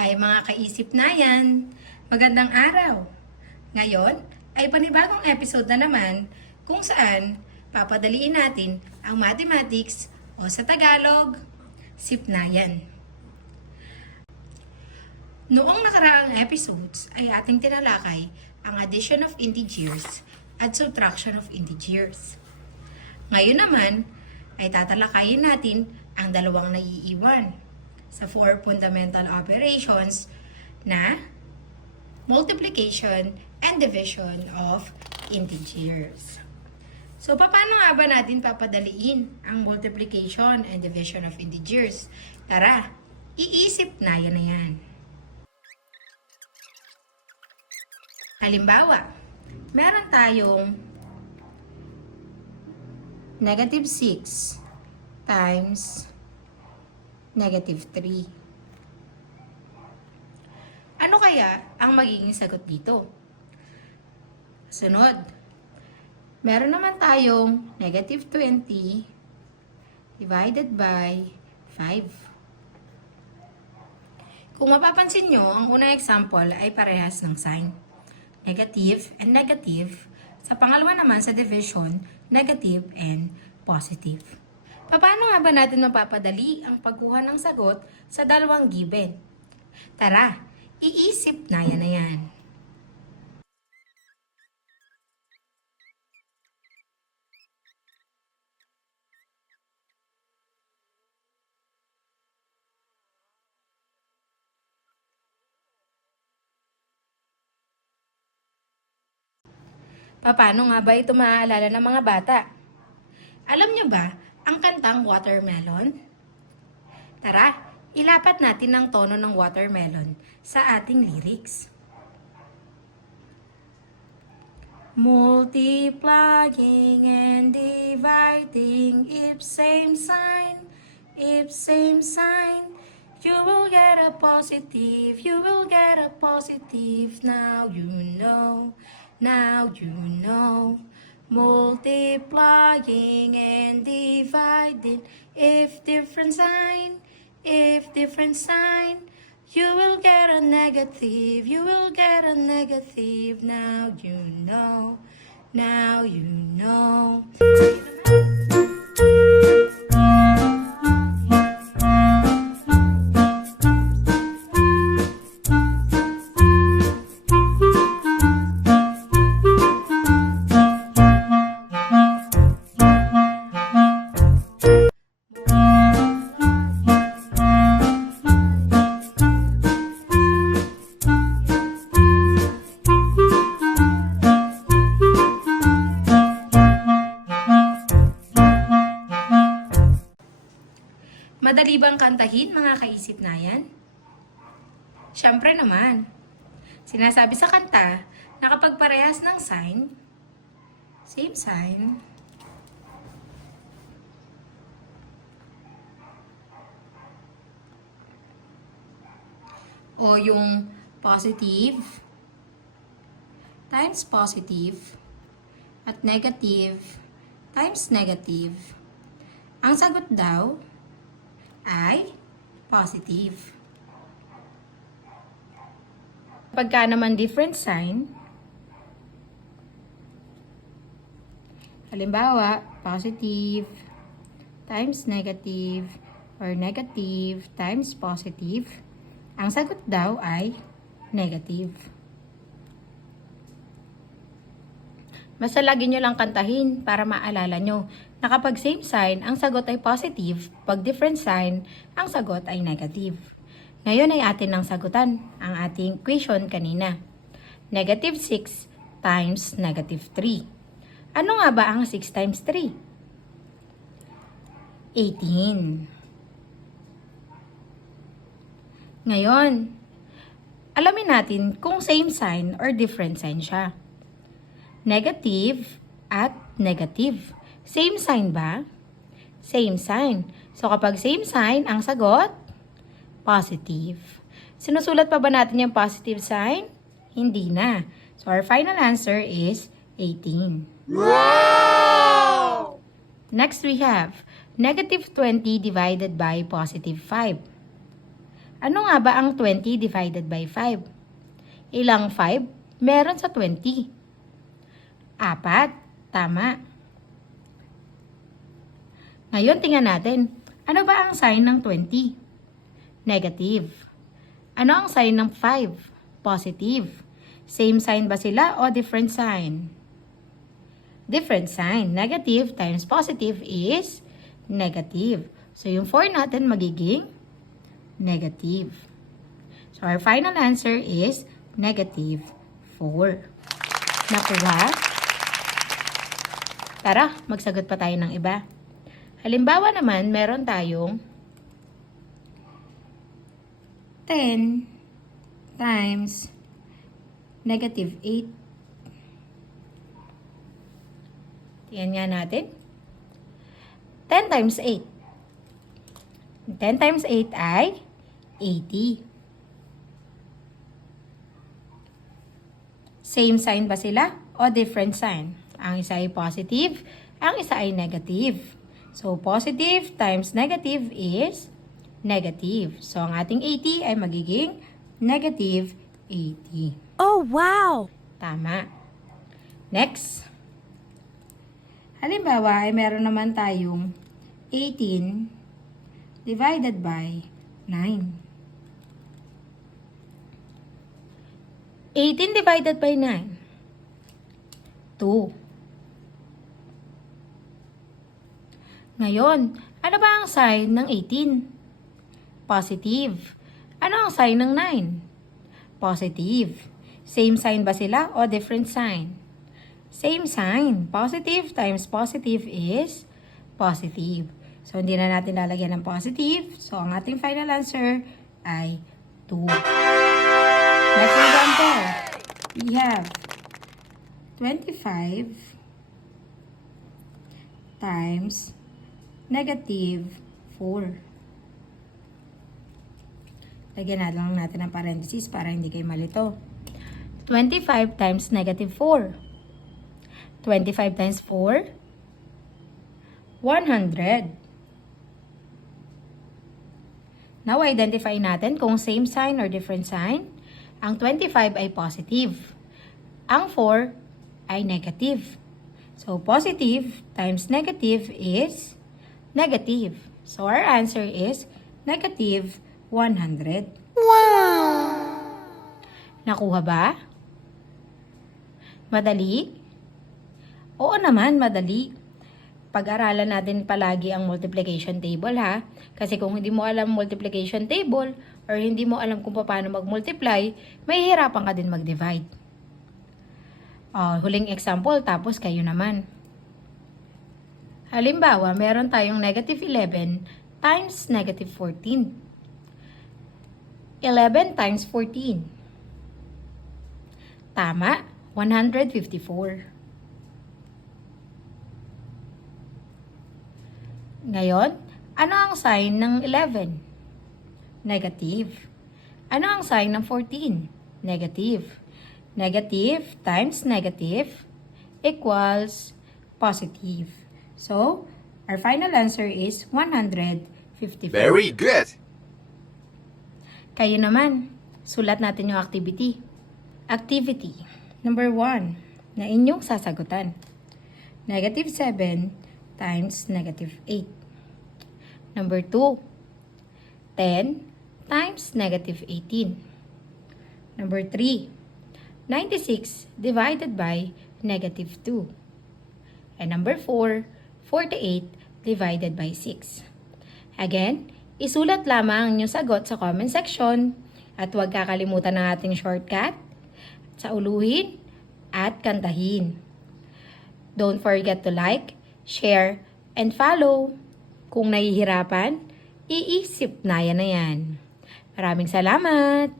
Hi mga kaisip na yan! Magandang araw! Ngayon ay panibagong episode na naman kung saan papadaliin natin ang mathematics o sa Tagalog, Sipnayan. Noong nakaraang episodes ay ating tinalakay ang addition of integers at subtraction of integers. Ngayon naman ay tatalakayin natin ang dalawang naiiwan sa four fundamental operations na multiplication and division of integers. So, paano nga ba natin papadaliin ang multiplication and division of integers? Tara, iisip na yan. Halimbawa, meron tayong negative 6 times negative 3. Ano kaya ang magiging sagot dito? Sunod, meron naman tayong negative 20 divided by 5. Kung mapapansin nyo, ang unang example ay parehas ng sign. Negative and negative. Sa pangalawa naman sa division, negative and positive. Paano nga ba natin mapapadali ang pagkuha ng sagot sa dalawang given? Tara, iisip na yan. Paano nga ba ito maaalala ng mga bata? Alam nyo ba ang kantang Watermelon? Tara, ilapat natin ang tono ng watermelon sa ating lyrics. Multiplying and dividing, if same sign, you will get a positive, now you know. Multiplying and dividing, if different sign, you will get a negative, now you know. Madali bang kantahin mga kaisip na yan? Siyempre naman. Sinasabi sa kanta na kapag parehas ng sign, same sign, o yung positive times positive at negative times negative, ang sagot daw ay positive. Pagka naman different sign, halimbawa, positive times negative or negative times positive, ang sagot daw ay negative. Basta lagi nyo lang kantahin para maalala nyo na kapag same sign, ang sagot ay positive. Pag different sign, ang sagot ay negative. Ngayon ay atin ang sagutan ang ating equation kanina. Negative 6 times negative 3. Ano nga ba ang 6 times 3? 18. Ngayon, alamin natin kung same sign or different sign siya. Negative at negative. Same sign ba? Same sign. So, kapag same sign, ang sagot, positive. Sinusulat pa ba natin yung positive sign? Hindi na. So, our final answer is 18. Wow! Next, we have negative 20 divided by positive 5. Ano nga ba ang 20 divided by 5? Ilang 5 meron sa 20? 4. Tama. Ngayon, tingnan natin. Ano ba ang sign ng 20? Negative. Ano ang sign ng 5? Positive. Same sign ba sila o different sign? Different sign. Negative times positive is negative. So, yung 4 natin magiging negative. So, our final answer is negative 4. Nakuha? Tara, magsagot pa tayo ng iba. Halimbawa naman, meron tayong 10 times negative 8. Tingnan nga natin. 10 times 8. 10 times 8 ay 80. Same sign ba sila o different sign? Ang isa ay positive, ang isa ay negative. So, positive times negative is negative. So, ang ating 80 ay magiging negative 80. Oh, wow! Tama. Next. Halimbawa, ay meron naman tayong 18 divided by 9. 18 divided by 9. 2. Ngayon, ano ba ang sign ng 18? Positive. Ano ang sign ng 9? Positive. Same sign ba sila o different sign? Same sign. Positive times positive is positive. So, hindi na natin lalagyan ng positive. So, ang ating final answer ay 2. Next example. We have 25 times negative 4. Lagyan na lang natin ng parenthesis para hindi kayo malito. 25 times negative 4. 25 times 4, 100. Now, identify natin kung same sign or different sign. Ang 25 ay positive. Ang 4 ay negative. So, positive times negative is negative. So, our answer is negative 100. Wow! Nakuha ba? Madali? Oo naman, madali. Pag-aralan natin palagi ang multiplication table ha. Kasi kung hindi mo alam multiplication table or hindi mo alam kung paano mag-multiply, mahihirapan ka din mag-divide. Huling example, tapos kayo naman. Halimbawa, meron tayong negative 11 times negative 14. 11 times 14. Tama, 154. Ngayon, ano ang sign ng 11? Negative. Ano ang sign ng 14? Negative. Negative times negative equals positive. So, our final answer is 154. Very good. Kayo naman, sulat natin yung activity. Activity number 1 na inyong sasagutan. Negative 7 times negative 8. Number 2, 10 times negative 18. Number 3, 96 divided by negative 2. And number 4, 48 divided by 6. Again, isulat lamang ang inyong sagot sa comment section at huwag kakalimutan ng ating shortcut, sauluhin at kantahin. Don't forget to like, share, and follow. Kung nahihirapan, iisip na yan. Maraming salamat!